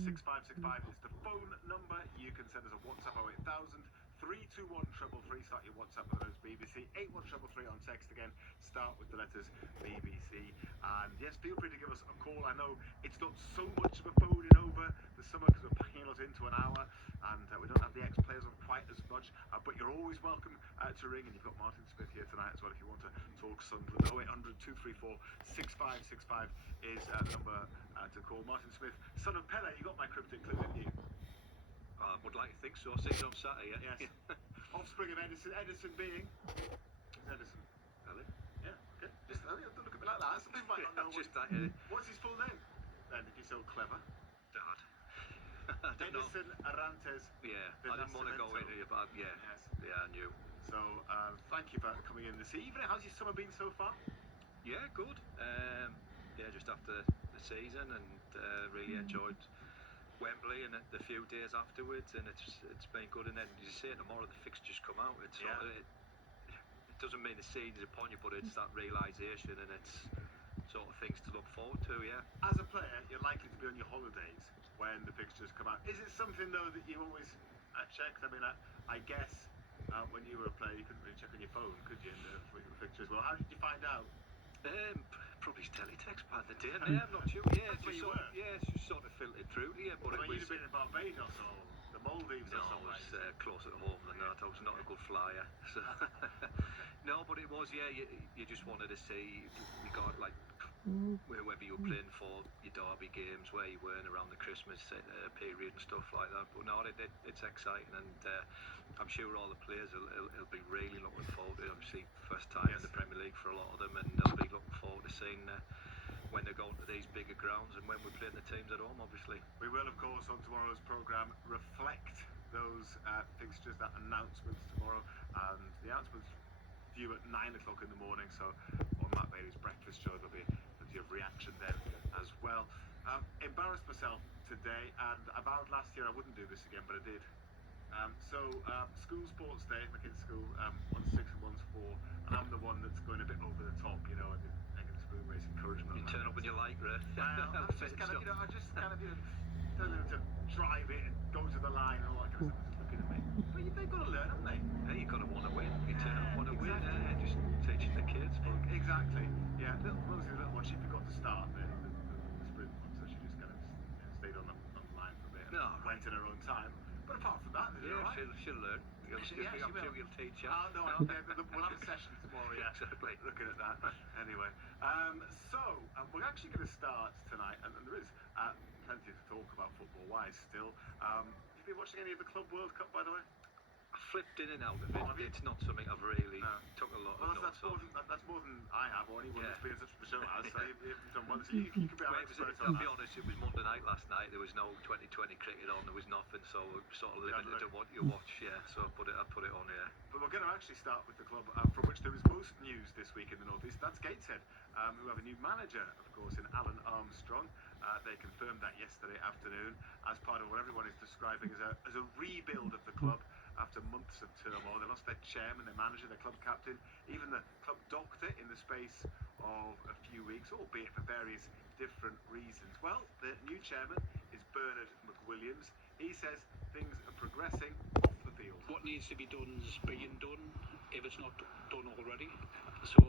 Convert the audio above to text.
6565 is the phone number. You can send us a WhatsApp 08000 321 333. Start your WhatsApp with those BBC. 81333 on text again. Start with the letters BBC. And yes, feel free to give us a call. I know it's not so much of a phoning over the summer because we're packing a lot into an hour, and we don't have the ex-players on quite as much. But you're always welcome to ring, and you've got Martin Smith here tonight as well if you want to talk Sunderland. 0800 234 6565 is the number to call. Martin Smith, son of Pele, you got my cryptic clue, didn't you? I would like to think so. I see it on Saturday, yeah? Yes. Offspring of Edison. Edison being? Edison. Really? Yeah, okay. Just don't look at me like that. Somebody might not know. Just that, what's his full name? Then, if you're so clever. Dad. I don't Edison know. Arantes. Yeah, I didn't want to go into it, but yeah. Yes. Yeah, I knew. So, thank you for coming in this evening. How's your summer been so far? Yeah, good. Yeah, just after the season, and really enjoyed Wembley and the few days afterwards, and it's been good. And then you say tomorrow the fixtures come out. It's sort of, it doesn't mean the season's upon you, but it's that realisation, and it's sort of things to look forward to. Yeah. As a player, you're likely to be on your holidays when the fixtures come out. Is it something though that you always check? I mean, I guess when you were a player, you couldn't really check on your phone, could you? In the fixtures. Well, how did you find out? Probably teletext by the day. I'm not sure. Yeah, That's where you were. Yeah, it's just sort of filtered through to you. But well, it was. You'd have been in Barbados or the Maldives no, or something. I was closer to home than that. I was not a good flyer. So. No, but it was. Yeah, you just wanted to see. You got like wherever you were playing for your derby games, where you weren't around the Christmas period and stuff like that. But no, it's exciting, and I'm sure all the players will be really looking forward to it. Obviously, first time in the Premier League for a lot of them, and they'll be looking forward to seeing when they're going to these bigger grounds and when we're playing the teams at home, obviously. We will, of course, on tomorrow's programme, reflect those fixtures, that announcements tomorrow, and the announcements due at 9 o'clock in the morning, so on Matt Bailey's breakfast show there'll be plenty of reaction then as well. Embarrassed myself today, and I vowed last year I wouldn't do this again, but I did. School sports day, my kids' school, one's 6 and one's 4, and I'm the one that's going a bit over the top, you know, and making the spoon race encouragement. You turn up when you like, right? Well, I just kind of, telling them to drive it and go to the line and all that kind of stuff, just looking at me. But they've got to learn, haven't they? Yeah, you've got to want to win. You turn up want to win, just teaching the kids. But... Exactly. Yeah, Rosie's little one, she forgot to start the sprint one, so she just kind of stayed on the line for a bit and went in her own time. But apart from that, they're all right. She'll learn. I'm sure you'll teach her. Oh, no, we'll have a session tomorrow, yeah. Exactly. Looking at that. Anyway, we're actually going to start tonight, and there is plenty to talk about football-wise still. Have you been watching any of the Club World Cup, by the way? I flipped in and out of it. It's not something I've really took a lot of notes on. That's more than I have, or anyone who's been in such a show has. So you've done one. So you could be our expert on that. I'll be honest, it was Monday night last night. There was no 2020 cricket on. There was nothing. So we're sort of limited to what you watch. Yeah. So I put it on here. But we're going to actually start with the club from which there is most news this week in the North East. That's Gateshead, who have a new manager, of course, in Alan Armstrong. They confirmed that yesterday afternoon as part of what everyone is describing as a rebuild of the club. After months of turmoil, they lost their chairman, their manager, their club captain, even the club doctor in the space of a few weeks, albeit for various different reasons. Well, the new chairman is Bernard McWilliams. He says things are progressing off the field. What needs to be done is being done, if it's not done already. So